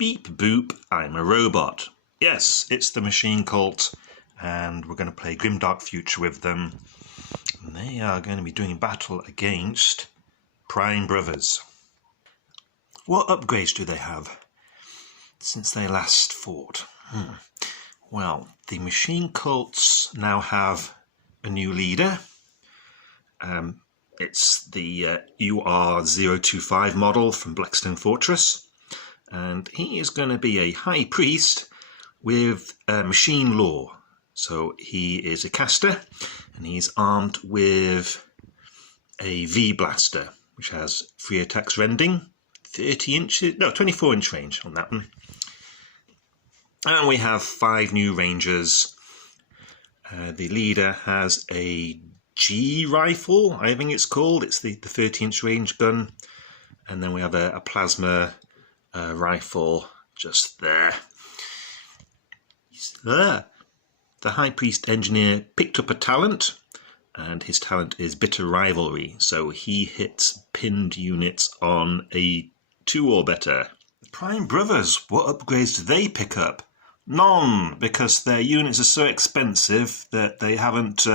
Beep boop, I'm a robot. Yes, it's the Machine Cult, and we're going to play Grimdark Future with them. And they are going to be doing battle against Prime Brothers. What upgrades do they have since they last fought? Well, the Machine Cults now have a new leader. It's the UR025 model from Blackstone Fortress. And he is going to be a high priest with machine law. So he is a caster, and he's armed with a V blaster, which has 3 attacks rending, 24-inch range on that one. And we have 5 new rangers. The leader has a G rifle, I think it's called. It's the 30-inch range gun. And then we have a plasma rifle just there. The High Priest Engineer picked up a talent, and his talent is Bitter Rivalry, so he hits pinned units on a 2 or better. The Prime Brothers, what upgrades do they pick up? None, because their units are so expensive that they haven't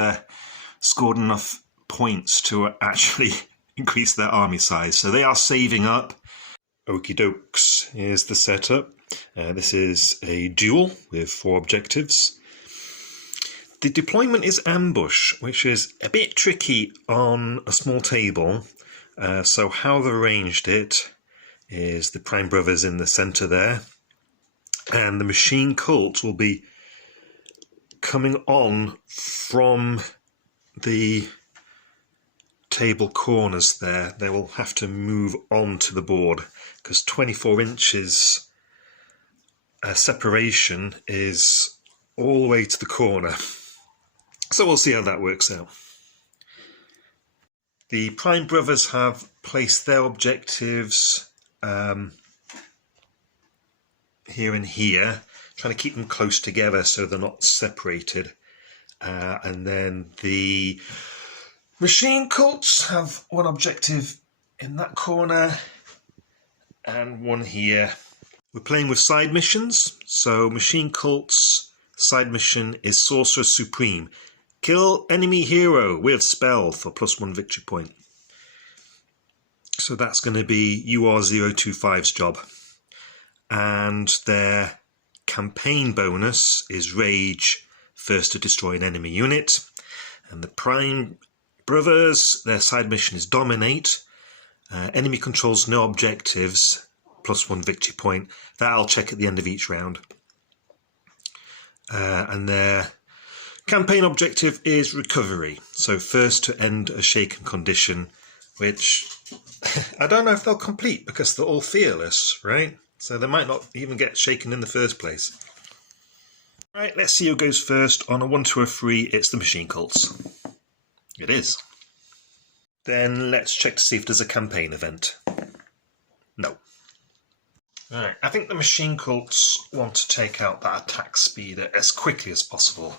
scored enough points to actually increase their army size, so they are saving up. Okie dokes, here's the setup. This is a duel with 4 objectives. The deployment is ambush, which is a bit tricky on a small table. So how they've arranged it is the Prime Brothers in the centre there, and the Machine Cult will be coming on from the table corners there. They will have to move on to the board because 24 inches separation is all the way to the corner. So we'll see how that works out. The Prime Brothers have placed their objectives here and here, trying to keep them close together so they're not separated. And then the Machine Cults have 1 objective in that corner and 1 here. We're playing with side missions, so Machine Cult's side mission is Sorcerer Supreme. Kill enemy hero with spell for +1 victory point. So that's going to be UR025's job. And their campaign bonus is Rage, first to destroy an enemy unit. And the Prime Brothers, their side mission is Dominate. Enemy controls no objectives, +1 victory point. That I'll check at the end of each round. And their campaign objective is Recovery. So first to end a shaken condition, which I don't know if they'll complete because they're all fearless, right? So they might not even get shaken in the first place. Right, let's see who goes first. On a 1, 2, or 3, it's the Machine Cults. It is. Then let's check to see if there's a campaign event. No. Right, I think the Machine Cults want to take out that attack speeder as quickly as possible,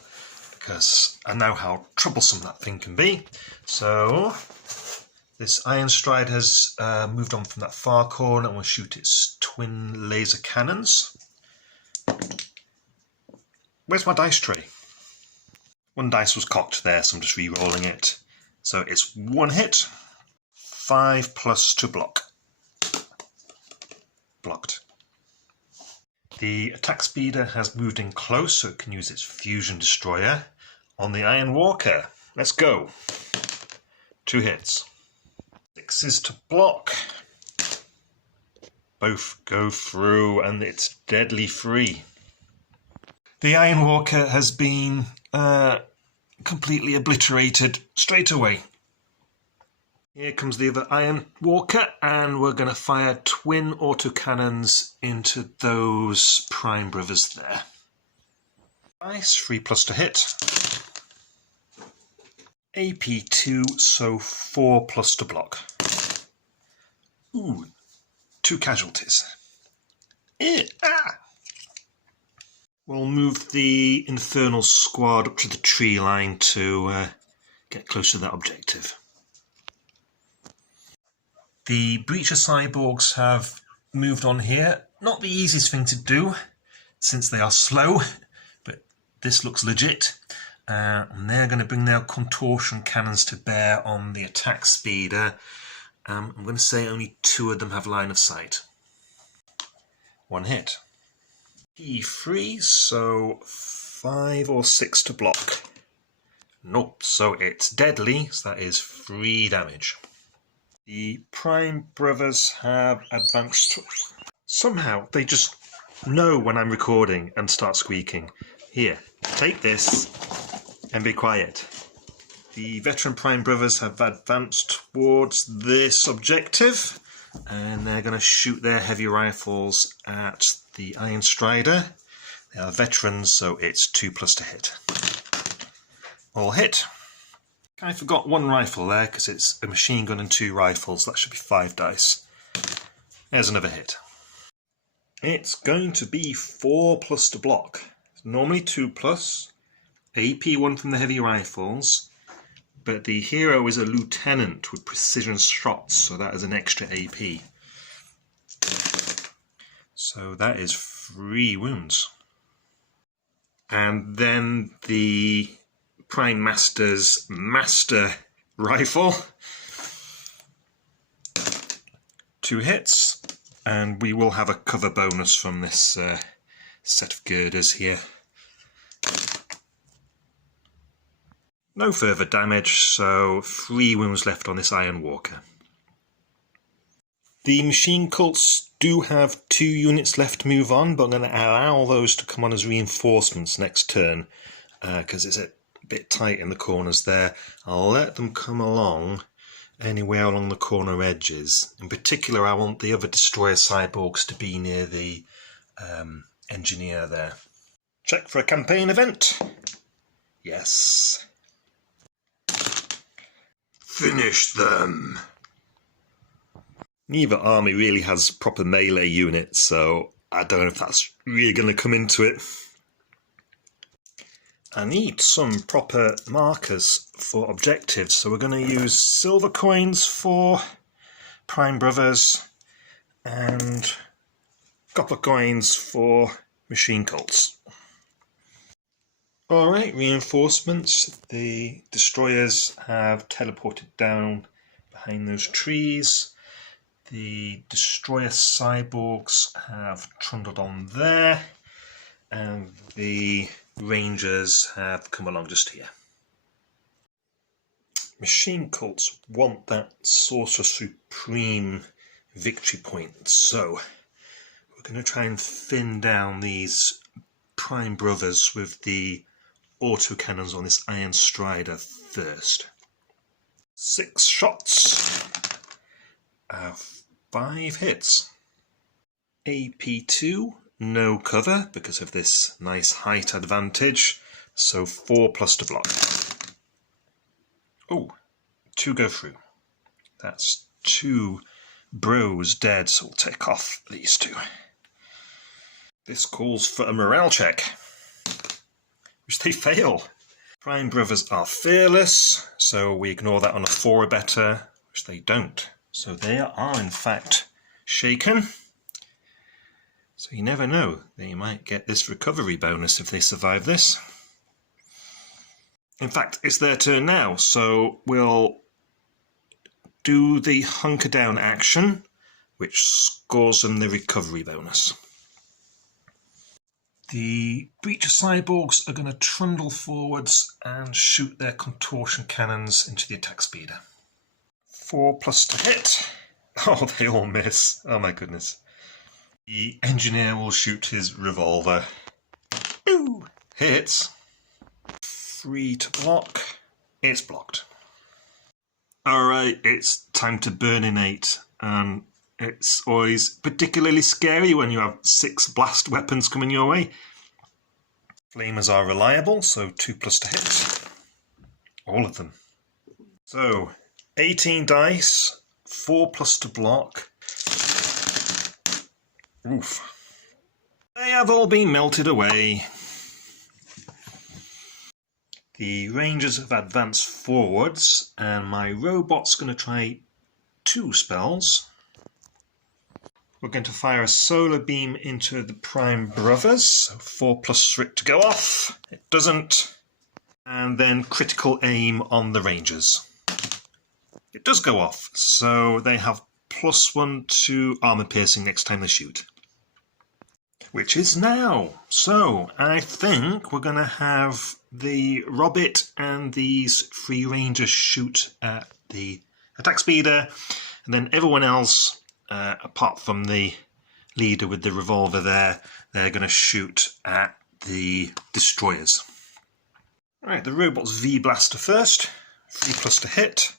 because I know how troublesome that thing can be. So this Iron Stride has moved on from that far corner and will shoot its twin laser cannons. Where's my dice tray? 1 dice was cocked there, so I'm just re-rolling it. So it's 1 hit, 5+ to block. Blocked. The attack speeder has moved in close, so it can use its fusion destroyer on the Iron Walker. Let's go. 2 hits. 6s to block. Both go through, and it's deadly free. The Iron Walker has been completely obliterated straight away. Here comes the other Iron Walker, and we're going to fire twin autocannons into those Prime Brothers there. Nice, 3+ to hit. AP2, so 4+ to block. Ooh, 2 casualties. We'll move the Infernal Squad up to the tree line to get close to that objective. The Breacher Cyborgs have moved on here. Not the easiest thing to do since they are slow, but this looks legit. And they're going to bring their contortion cannons to bear on the attack speeder. I'm going to say only 2 of them have line of sight. 1 hit. P3, so 5 or 6 to block. Nope, so it's deadly, so that is 3 damage. The Prime Brothers have advanced. Somehow they just know when I'm recording and start squeaking. Here, take this and be quiet. The veteran Prime Brothers have advanced towards this objective, and they're going to shoot their heavy rifles at the Iron Strider. They are veterans, so it's 2+ to hit. All hit. I forgot 1 rifle there because it's a machine gun and 2 rifles. That should be 5 dice. There's another hit. It's going to be 4+ to block. Normally 2+, AP1 from the heavy rifles, but the hero is a lieutenant with precision shots, so that is an extra AP. So that is 3 wounds. And then the Prime Master's Master Rifle. 2 hits, and we will have a cover bonus from this set of girders here. No further damage, so 3 wounds left on this Iron Walker. The Machine Cults do have 2 units left to move on, but I'm going to allow those to come on as reinforcements next turn, because it's a bit tight in the corners there. I'll let them come along anywhere along the corner edges. In particular, I want the other Destroyer Cyborgs to be near the engineer there. Check for a campaign event. Yes. Finish them. Neither army really has proper melee units, so I don't know if that's really going to come into it. I need some proper markers for objectives, so we're going to use silver coins for Prime Brothers and copper coins for Machine Cults. Alright, reinforcements. The destroyers have teleported down behind those trees. The destroyer cyborgs have trundled on there. And the rangers have come along just here. Machine Cults want that Sorcerer Supreme victory point, so we're going to try and thin down these Prime Brothers with the autocannons on this Iron Strider first. 6 shots. 5 hits. AP2, no cover because of this nice height advantage, so 4+ to block. Oh, 2 go through. That's 2 bros dead, so we'll take off these 2. This calls for a morale check, which they fail. Prime Brothers are fearless, so we ignore that on a 4 or better, which they don't. So they are in fact shaken. So you never know, they might get this recovery bonus if they survive this. In fact, it's their turn now, so we'll do the hunker down action, which scores them the recovery bonus. The Breacher Cyborgs are going to trundle forwards and shoot their contortion cannons into the attack speeder. 4+ to hit. Oh, they all miss. Oh my goodness. The engineer will shoot his revolver. Ooh, hits. 3 to block. It's blocked. Alright, it's time to burninate. And it's always particularly scary when you have 6 blast weapons coming your way. Flamers are reliable, so 2+ to hit. All of them. So, 18 dice, 4+ to block. Oof. They have all been melted away. The Rangers have advanced forwards, and my robot's going to try 2 spells. we're going to fire a solar beam into the Prime Brothers. So 4+ for it to go off. It doesn't. And then critical aim on the Rangers. It does go off, so they have +1 to armor piercing next time they shoot. Which is now. So I think we're going to have the Robbit and these 3 Rangers shoot at the attack speeder, and then everyone else, apart from the leader with the revolver there, they're going to shoot at the destroyers. Alright, the robot's V-blaster first. 3+ to hit.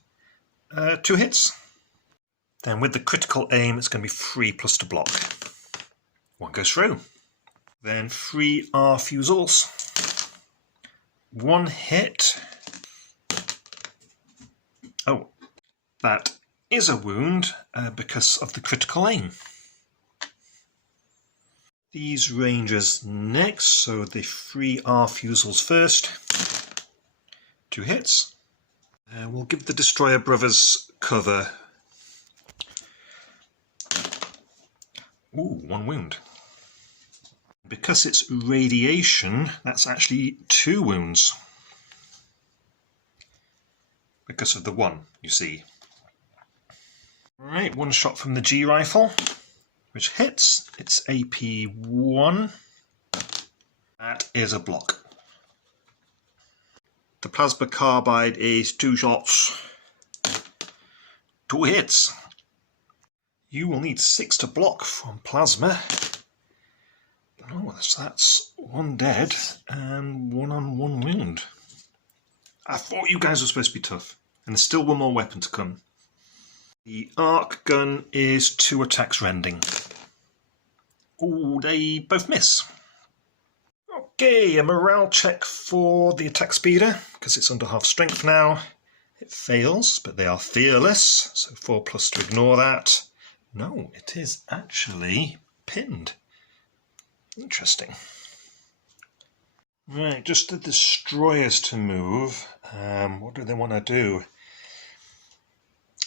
2 hits. Then with the critical aim, it's going to be 3+ to block. 1 goes through. Then 3 R fusils. 1 hit. Oh, that is a wound because of the critical aim. These Rangers next, so the 3 R fusils first. 2 hits. We'll give the Destroyer Brothers cover. Ooh, 1 wound. Because it's radiation, that's actually 2 wounds. Because of the 1, you see. Right, 1 shot from the G rifle, which hits. It's AP1. That is a block. The plasma carbide is 2 shots. 2 hits. You will need 6 to block from plasma. Oh, that's 1 dead and 1 on 1 wound. I thought you guys were supposed to be tough. And there's still 1 more weapon to come. The arc gun is 2 attacks rending. Oh, they both miss. Okay, a morale check for the attack speeder, because it's under half strength now. It fails, but they are fearless, so 4+ to ignore that. No, it is actually pinned. Interesting. Right, just the destroyers to move. What do they want to do?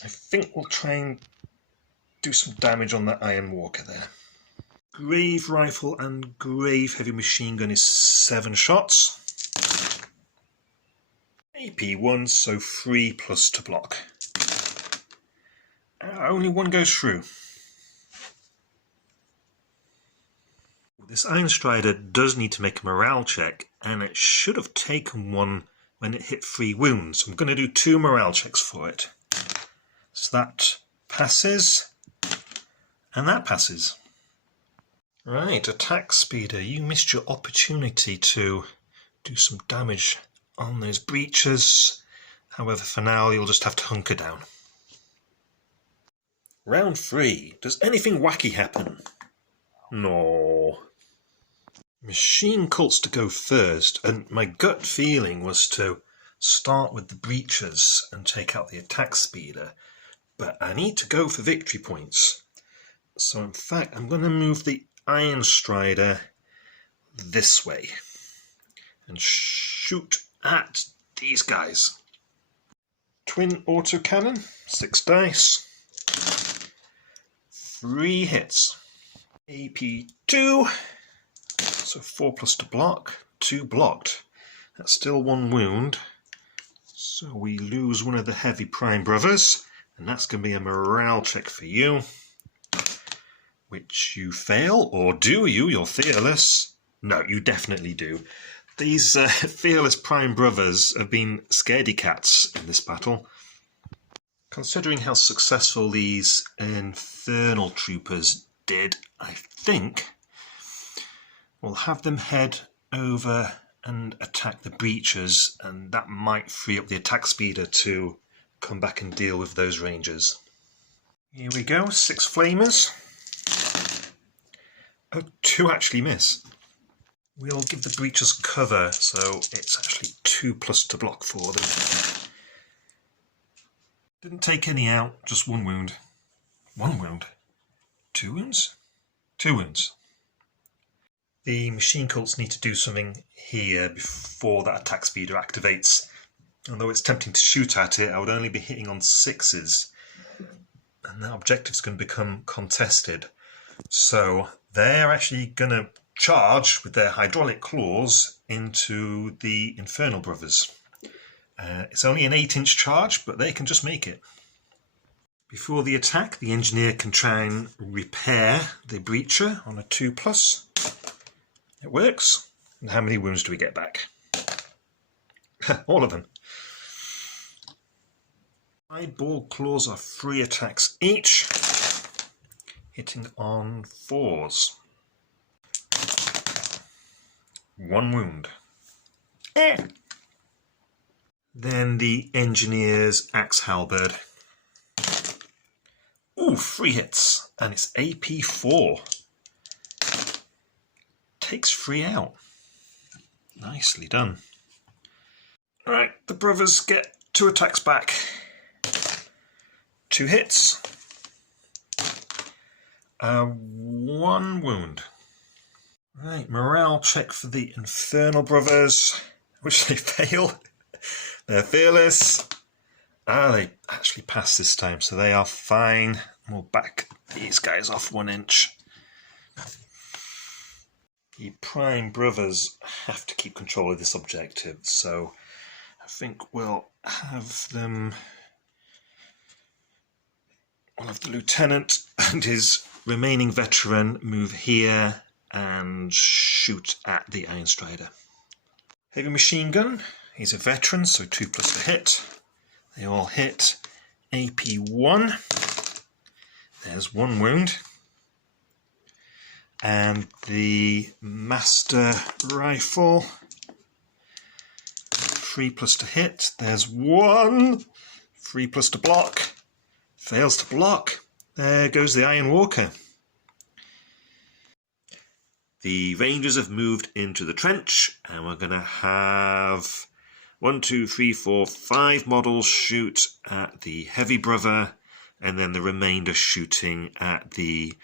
I think we'll try and do some damage on that Iron Walker there. Grave rifle and grave heavy machine gun is 7 shots. AP1, so 3+ to block. Only 1 goes through. This Iron Strider does need to make a morale check, and it should have taken 1 when it hit 3 wounds. I'm going to do 2 morale checks for it. So that passes, and that passes. Right, attack speeder, you missed your opportunity to do some damage on those breaches. However, for now, you'll just have to hunker down. Round 3. Does anything wacky happen? No. Machine cults to go first, and my gut feeling was to start with the breaches and take out the attack speeder, but I need to go for victory points. So in fact, I'm going to move the Iron Strider this way and shoot at these guys. Twin autocannon, 6 dice, 3 hits. AP2, so 4+ to block, 2 blocked. That's still 1 wound. So we lose 1 of the heavy Prime Brothers, and that's going to be a morale check for you. Which you fail, or do you? You're fearless. No, you definitely do. These fearless Prime Brothers have been scaredy cats in this battle. Considering how successful these Infernal Troopers did, I think we'll have them head over and attack the breaches, and that might free up the attack speeder to come back and deal with those Rangers. Here we go, 6 flamers. Oh, 2 actually miss. We'll give the breaches cover, so it's actually 2+ to block for them. Didn't take any out, just 1 wound. 1 wound? 2 wounds? 2 wounds. The machine cults need to do something here before that attack speeder activates. Although it's tempting to shoot at it, I would only be hitting on 6s. And that objective's going to become contested. So they're actually going to charge with their hydraulic claws into the Infernal Brothers. It's only an 8-inch charge, but they can just make it. Before the attack, the engineer can try and repair the breacher on a 2+. It works. And how many wounds do we get back? All of them. Eyeball claws are 3 attacks each, hitting on 4s. 1 wound. Then the engineer's axe halberd. Ooh, 3 hits, and it's AP 4. Takes 3 out. Nicely done. Alright, the brothers get 2 attacks back. 2 hits. 1 wound. Right, morale check for the Infernal Brothers, which they fail. They're fearless. They actually passed this time, so they are fine. We'll back these guys off 1 inch. The Prime Brothers have to keep control of this objective, so I think we'll have them... We'll have the Lieutenant and his remaining veteran move here and shoot at the Iron Strider. Heavy machine gun. He's a veteran, so 2+ to hit. They all hit. AP 1. There's 1 wound. And the Master Rifle. 3+ to hit. There's 1. 3+ to block. Fails to block. There goes the Iron Walker. The Rangers have moved into the trench, and we're going to have 1, 2, 3, 4, 5 models shoot at the Heavy Brother, and then the remainder shooting at the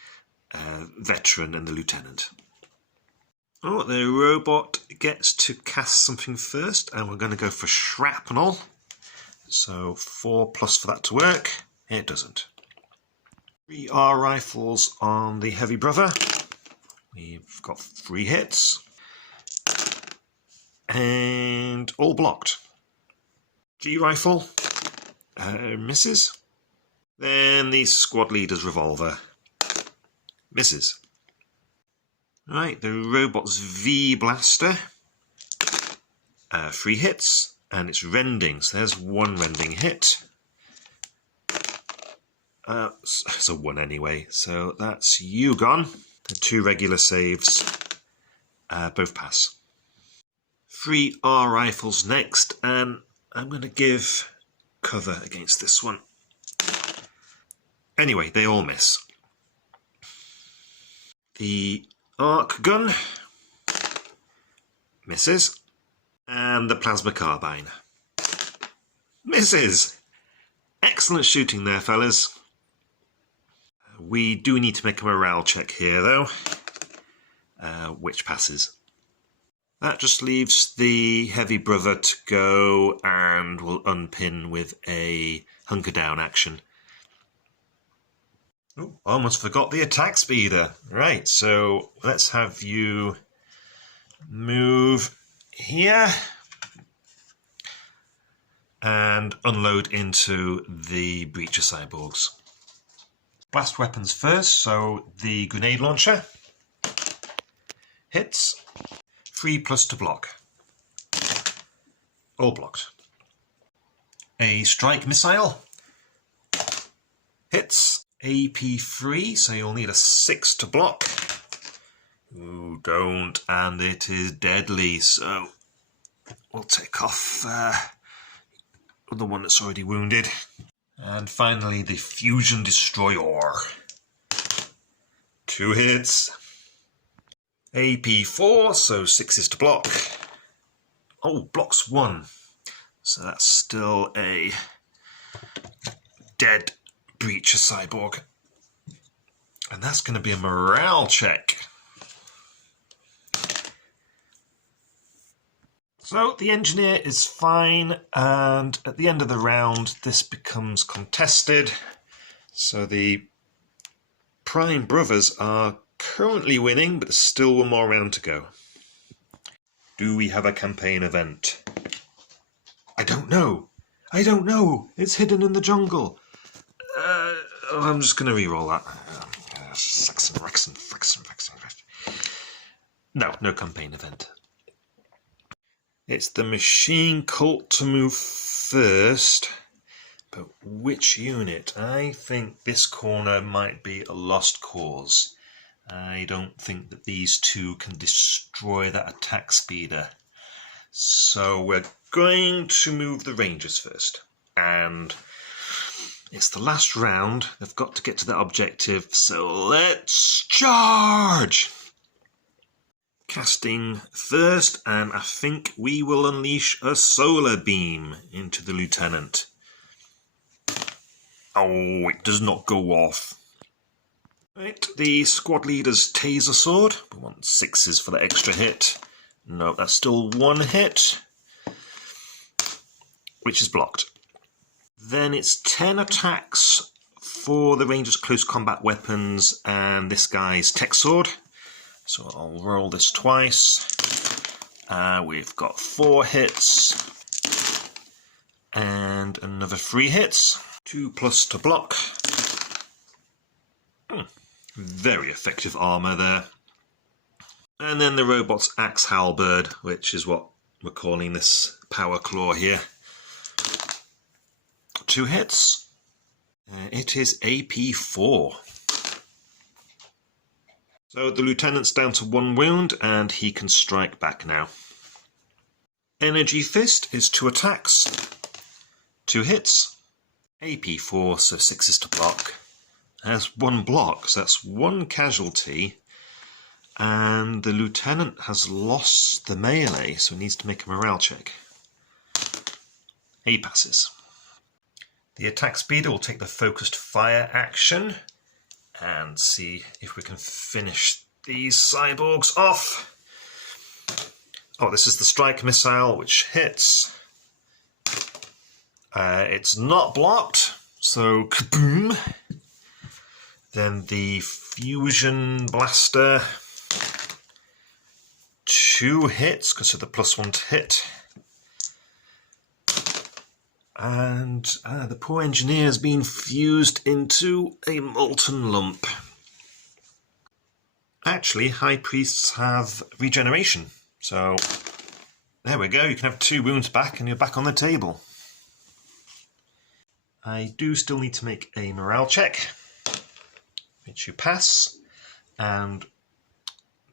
veteran and the lieutenant. Oh, the robot gets to cast something first, and we're going to go for shrapnel. So 4+ for that to work. It doesn't. 3 R rifles on the Heavy Brother. We've got 3 hits. And all blocked. G rifle misses. Then the squad leader's revolver misses. Right, the robot's V blaster. 3 hits, and it's rending. So there's 1 rending hit. It's a 1 anyway, so that's you gone. The 2 regular saves both pass. 3 R rifles next, and I'm going to give cover against this one. Anyway, they all miss. The arc gun misses, and the plasma carbine misses. Excellent shooting there, fellas. We do need to make a morale check here, though, which passes. That just leaves the Heavy Brother to go, and we'll unpin with a hunker down action. Oh, almost forgot the attack speeder. Right, so let's have you move here and unload into the breacher cyborgs. Blast weapons first, so the grenade launcher hits. 3+ to block. All blocked. A strike missile hits. AP 3, so you'll need a 6 to block. Ooh, don't, and it is deadly, so we'll take off the one that's already wounded. And finally, the Fusion Destroyer. 2 hits. AP 4, so 6 is to block. Oh, blocks 1. So that's still a dead breacher cyborg. And that's going to be a morale check. So the engineer is fine, and at the end of the round this becomes contested. So the Prime Brothers are currently winning, but there's still one more round to go. Do we have a campaign event? I don't know. I don't know. It's hidden in the jungle. I'm just going to re-roll that. No campaign event. It's the machine cult to move first. But which unit? I think this corner might be a lost cause. I don't think that these two can destroy that attack speeder. So we're going to move the Rangers first. And it's the last round. They've got to get to that objective. So let's charge! Casting first, and I think we will unleash a solar beam into the lieutenant. Oh, it does not go off. Right, the squad leader's taser sword. We want 6s for the extra hit. No, that's still 1 hit, which is blocked. Then it's 10 attacks for the Ranger's close combat weapons and this guy's tech sword. So I'll roll this twice. We've got 4 hits and another 3 hits. 2+ to block. Very effective armour there. And then the robot's axe halberd, which is what we're calling this power claw here. 2 hits. It is AP4. So the lieutenant's down to 1 wound and he can strike back now. Energy fist is 2 attacks. 2 hits. AP4, so 6s to block. Has 1 block, so that's 1 casualty. And the lieutenant has lost the melee, so he needs to make a morale check. He passes. The attack speeder will take the focused fire action and see if we can finish these cyborgs off. Oh, this is the strike missile, which hits. It's not blocked, so kaboom. Then the fusion blaster, 2 hits because of the +1 to hit. And the poor engineer's been fused into a molten lump. Actually, high priests have regeneration, so there we go. You can have 2 wounds back and you're back on the table. I do still need to make a morale check, which you pass, and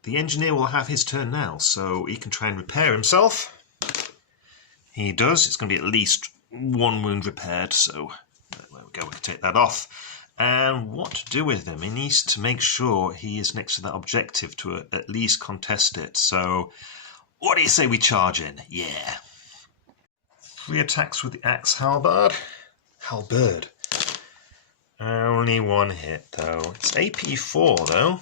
the engineer will have his turn now, so he can try and repair himself. He does. It's going to be at least 1 wound repaired, so there we go, we can take that off. And what to do with him? He needs to make sure he is next to that objective to at least contest it. So what do you say we charge in? Yeah. 3 attacks with the axe halberd. Only 1 hit though. It's AP4 though.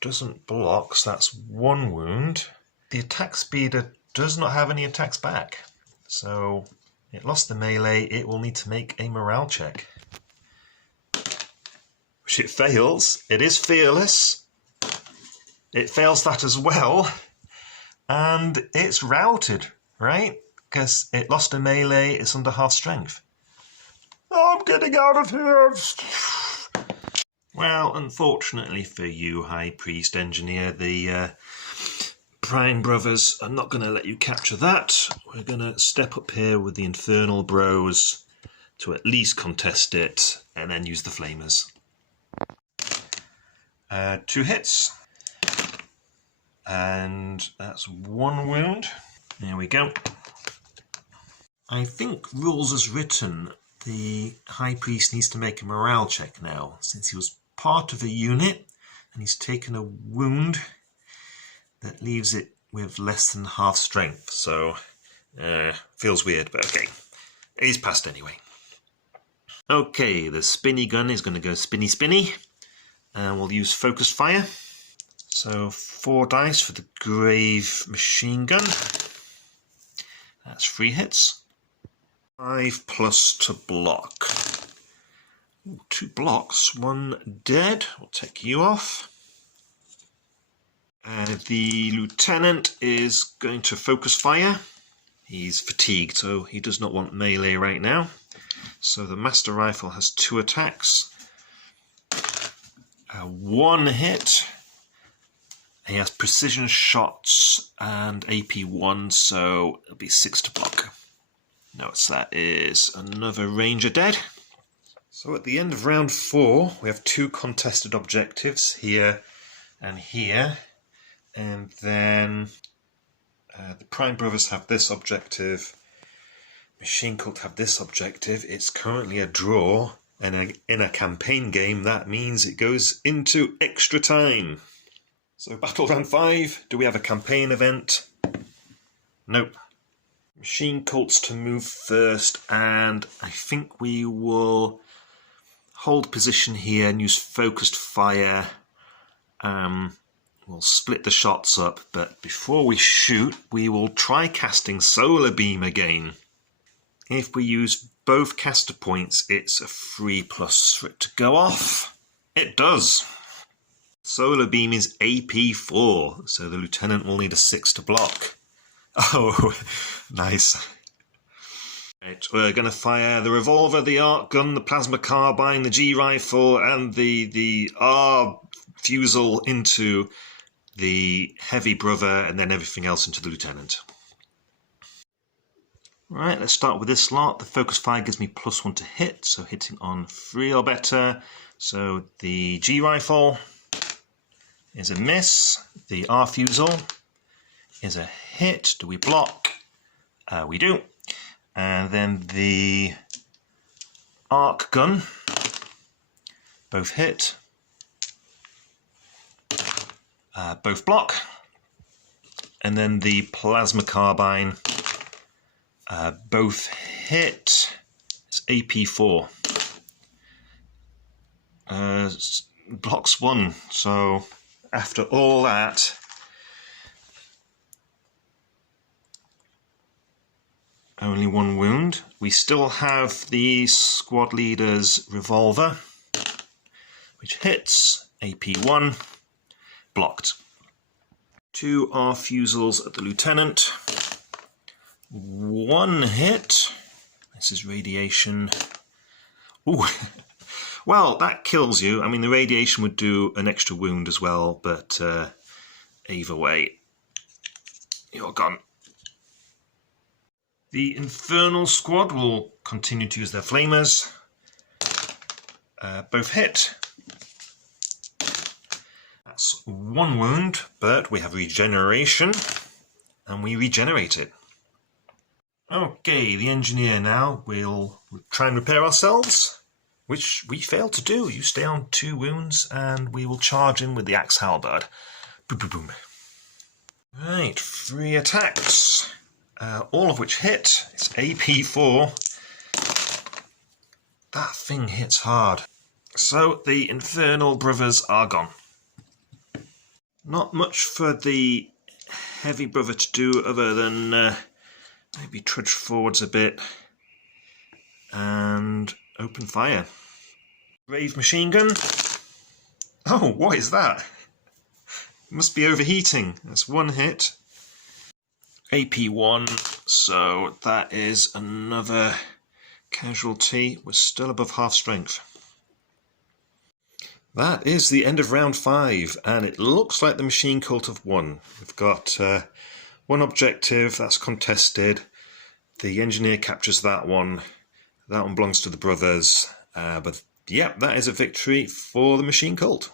Doesn't block, so that's 1 wound. The attack speeder does not have any attacks back. So it lost the melee, it will need to make a morale check. Which it fails. It is fearless. It fails that as well. And it's routed, right? Because it lost a melee, it's under half strength. I'm getting out of here! Well, unfortunately for you, High Priest Engineer, the Prime Brothers are not going to let you capture that. We're going to step up here with the Infernal Bros to at least contest it, and then use the Flamers. 2 hits. And that's 1 wound. There we go. I think rules as written, the High Priest needs to make a morale check now, since he was part of a unit and he's taken a wound that leaves it with less than half strength. So, feels weird, but okay. He's passed anyway. Okay, the spinny gun is going to go spinny, and we'll use focused fire. So 4 dice for the grave machine gun. That's 3 hits. 5+ to block. Ooh, 2 blocks, 1 dead. We'll take you off. The lieutenant is going to focus fire. He's fatigued, so he does not want melee right now. So the master rifle has 2 attacks. 1 hit. He has precision shots and AP 1, so it'll be 6 to block. Notice that is another ranger dead. So at the end of round 4, we have 2 contested objectives, here and here. And then the Prime Brothers have this objective, Machine Cult have this objective. It's currently a draw, and in a campaign game that means it goes into extra time. So battle round 5, do we have a campaign event? Nope. Machine Cults to move first, and I think we will hold position here and use focused fire. We'll split the shots up, but before we shoot, we will try casting Solar Beam again. If we use both caster points, it's a 3+ for it to go off. It does. Solar Beam is AP 4, so the lieutenant will need a 6 to block. Oh, nice. Right, we're going to fire the revolver, the arc gun, the plasma carbine, the G rifle, and the R fusel into the heavy brother, and then everything else into the lieutenant. Right, let's start with this lot. The focus fire gives me +1 to hit, so hitting on 3 or better. So the G rifle is a miss. The R fusel is a hit. Do we block? We do. And then the arc gun, both hit. Both block. And then the plasma carbine, both hit. It's AP 4. Blocks 1. So after all that, only 1 wound. We still have the squad leader's revolver, which hits. AP 1. Blocked. 2 R fusels at the lieutenant. 1 hit. This is radiation. Ooh. Well, that kills you. I mean, the radiation would do an extra wound as well, but either way, you're gone. The Infernal Squad will continue to use their flamers. Both hit. That's 1 wound, but we have regeneration, and we regenerate it. Okay, the engineer now will try and repair ourselves, which we failed to do. You stay on 2 wounds, and we will charge him with the axe halberd. Boom, boom, boom. Right, 3 attacks, all of which hit. It's AP 4. That thing hits hard. So the Infernal Brothers are gone. Not much for the heavy brother to do other than maybe trudge forwards a bit and open fire. Brave machine gun. Oh, what is that? It must be overheating. That's 1 hit. AP 1, so that is another casualty. We're still above half strength. That is the end of round 5, and it looks like the Machine Cult have won. We've got 1 objective that's contested. The engineer captures that one. That one belongs to the brothers. But yeah, that is a victory for the Machine Cult.